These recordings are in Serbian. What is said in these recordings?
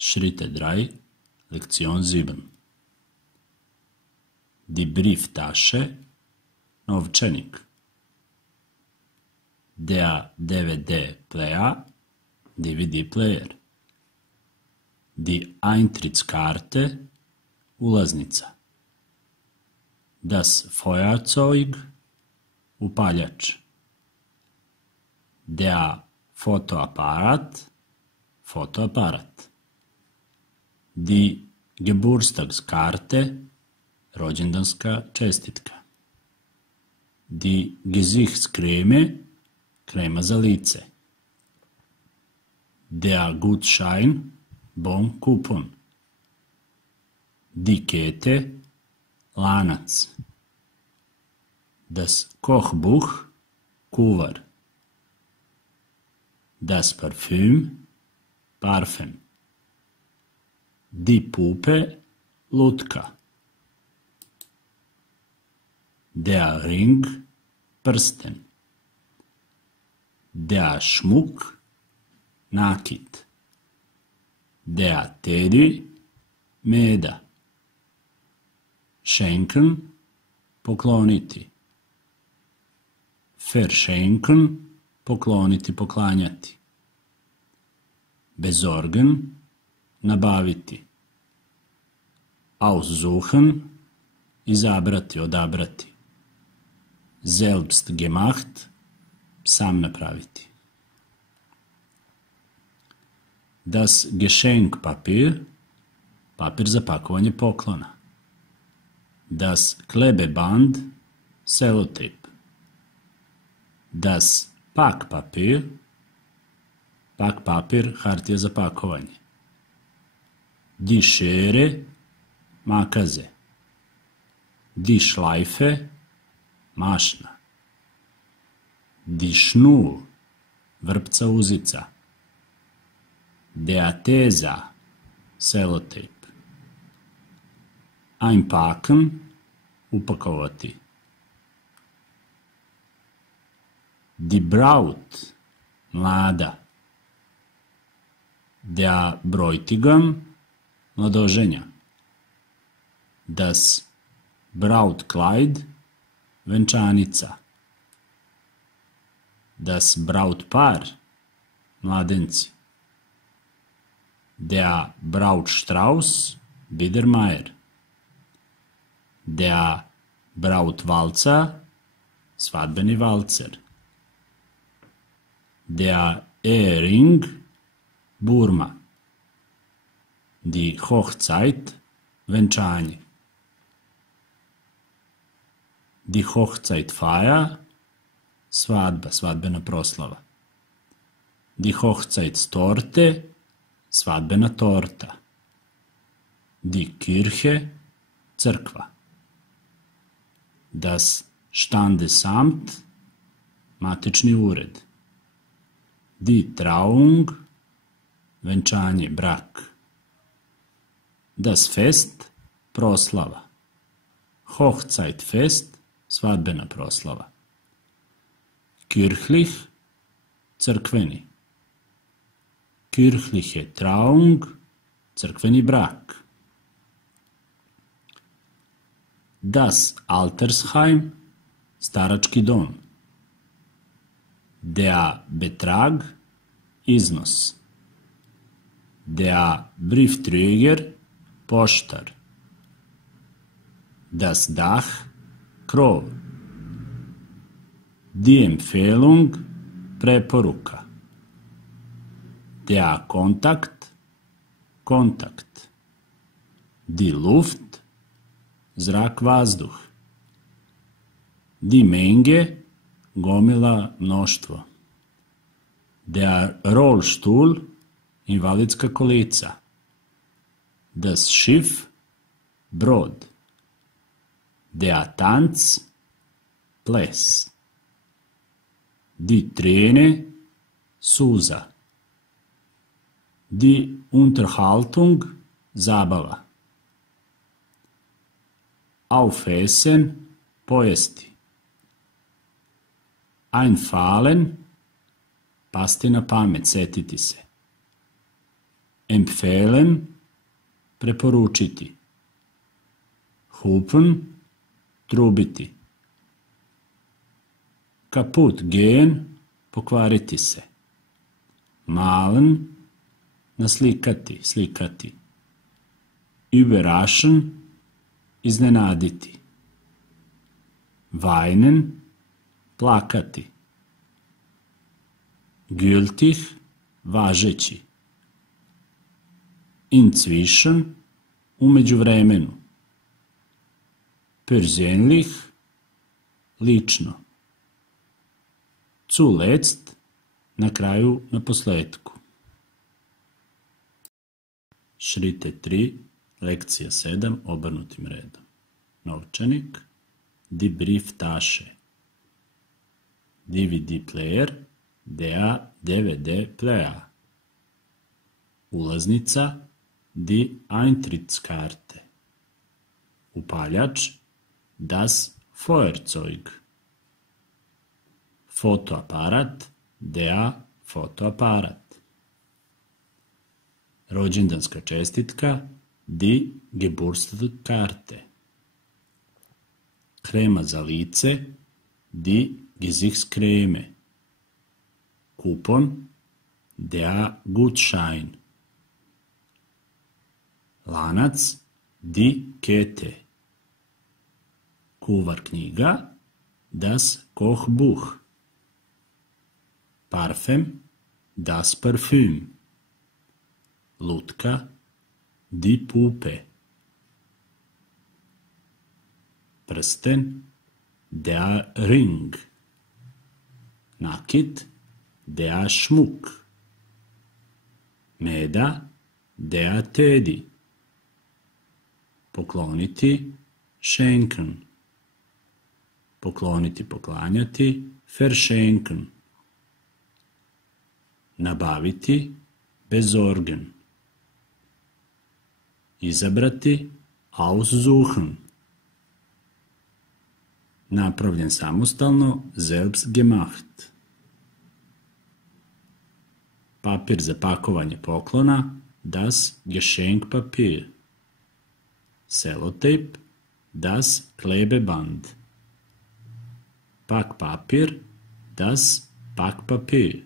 Schritte 3, Lektion 7. Die Brieftasche, novčanik. Der DVD-Player, DVD-Player. Die Eintrittskarte, ulaznica. Das Feuerzeug, upaljač. Der Fotoapparat, fotoaparat. Die Geburtstagskarte, rođendanska čestitka. Die Gesichtscreme, krema za lice. Der Gutschein, bon kupon. Die Kette, lanac. Das Kochbuch, kuvar. Das Parfüm, parfem. Die Puppe, lutka. Der Ring, prsten. Der Schmuck, nakit. Der Teddy, meda. Schenken, pokloniti. Verschenken, pokloniti, poklanjati. Besorgen, nabaviti. Aussuchen, izabrati, odabrati. Selbst gemacht, sam napraviti. Das Geschenkpapier, papir za pakovanje poklona. Das Klebeband, selotip. Das Packpapier, pak papir, hartija za pakovanje. Die Schere, makaze. Die Schleife, mašna. Die Schnur, vrpca uzica. Der Tesa, selotip. Einpacken, upakovati. Die Braut, mlada. Der Bräutigam, mladoženja. Das Brautkleid, venčanica. Das Brautpaar, mladenci. Der Brautstrauß, Biedermeier. Der Brautwalzer, svadbeni valcer. Der Ehering, Burma. Die Hochzeit, venčanje. Die Hochzeitfeier, svadba, svadbena proslava. Die Hochzeitstorte, svadbena torta. Die Kirche, crkva. Das Standesamt, matični ured. Die Trauung, venčanje, brak. Das Fest, proslava. Hochzeitfest, svadbena proslava. Kirchlich, crkveni. Kirchliche Trauung, crkveni brak. Das Altersheim, starački dom. Der Betrag, iznos. Der Briefträger, poštar. Das Dach, krov. Die Empfehlung, preporuka. Der Kontakt, kontakt. Die Luft, zrak, vazduh. Die Menge, gomila, mnoštvo. Der Rollstuhl, invalidska kolica. Das Schiff, brod. Der Tanz, ples. Die Träne, suza. Die Unterhaltung, zabava. Aufessen, pojesti. Einfallen, pasti na pamet, setiti se. empfehlen, preporučiti. Hupen, trubiti. Kaputt gehen, pokvariti se. Malen, naslikati, slikati. Überraschen, iznenaditi. Weinen, plakati. Gültig, važeći. Inzwischen, u međuvremenu. Persönlich, lično. Zuletzt, na kraju, na posledku. Schritte 3, lekcija 7, obrnutim redom. Novčanik, die Brieftasche. DVD player, der DVD player. Ulaznica, die Eintrittskarte. Upaljač, das Feuerzeug. Fotoaparat, der Fotoaparat. Rođendanska čestitka, die Geburtskarte. Krema za lice, die Gesichtscreme. Kupon, der Gutschein. Lanac, die Kette. Kuvar knjiga, das Kochbuch. Parfem, das Parfüm. Lutka, die Puppe. Prsten, der Ring. Nakit, der Schmuck. Meda, der Teddy. Pokloniti, schenken. Pokloniti, poklanjati, verschenken. Nabaviti, besorgen. Izabrati, aussuchen. Napravljen samostalno, selbstgemacht. Papir za pakovanje poklona, das Geschenkpapier. Selotejp, das Klebeband. Packpapier, das Packpapier.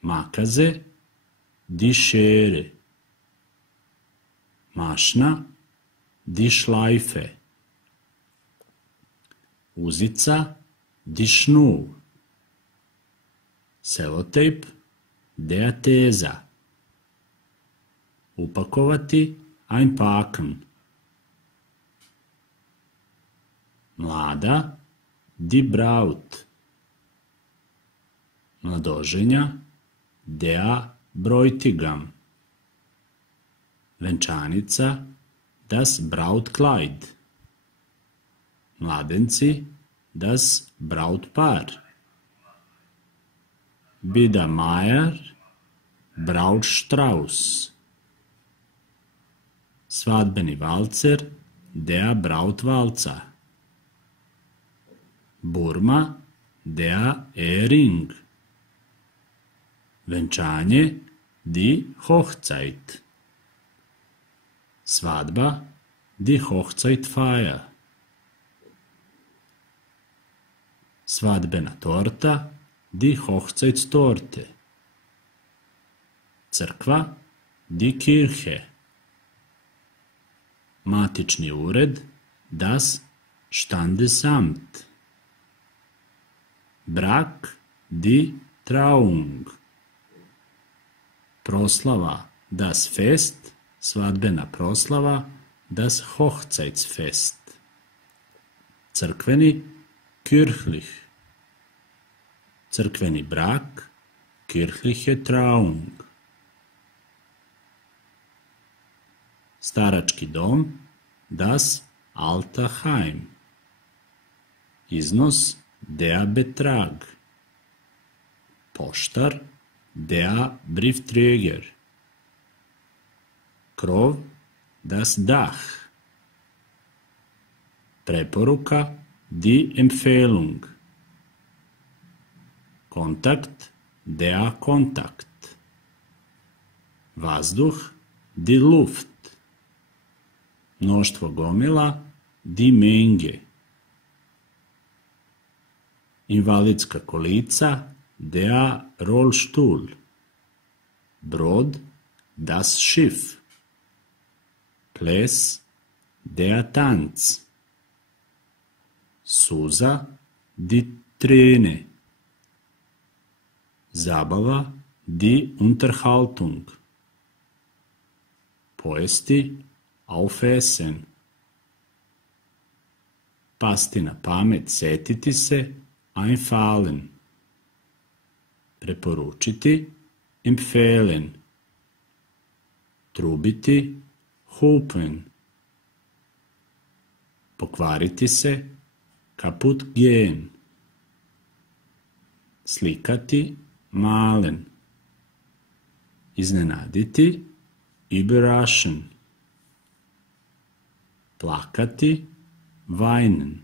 Makaze, die Schere. Mašna, die Schleife. Uzica, die Schnur. Selotejp, der Tesa. Upakovati, einpacken. Mlada, die Braut. Mladoženja, der Bräutigam. Venčanica, das Brautkleid. Mladenci, das Brautpaar. Biedermeier, Brautstrauß. Svadbeni valcer, der Brautwalzer. Burma, der Ehering. Venčanje, die Hochzeit. Svadba, die Hochzeitfeier. Svadbena torta, die Hochzeitstorte. Crkva, die Kirche. Matični ured, das Standesamt. Brak, die Trauung. Proslava, das Fest, svadbena proslava, das Hochzeitsfest. Crkveni, kirchlich. Crkveni brak, kirchliche Trauung. Starački dom, das Alterheim. Iznos, der Betrag. Poštar, der Briefträger. Krov, das Dach. Preporuka, die Empfehlung. Kontakt, der Kontakt. Vazduh, die Luft. Mnoštvo gomila, die Menge. Invalidska kolica, der Rollstuhl. Brod, das Schiff. Ples, der Tanz. Suza, die Träne. Zabava, die Unterhaltung. Pojesti, aufessen. Pasti na pamet, setiti se, einfallen. Preporučiti, empfehlen. Trubiti, hupen. Pokvariti se, kaputt gehen. Slikati, malen. Iznenaditi, überraschen. Plakati, weinen.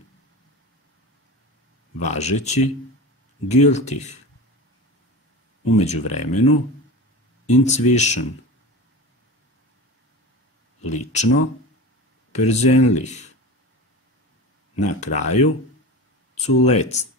Važeći, gültig. U međuvremenu, inzwischen. Lično, persönlich. Na kraju, zuletzt.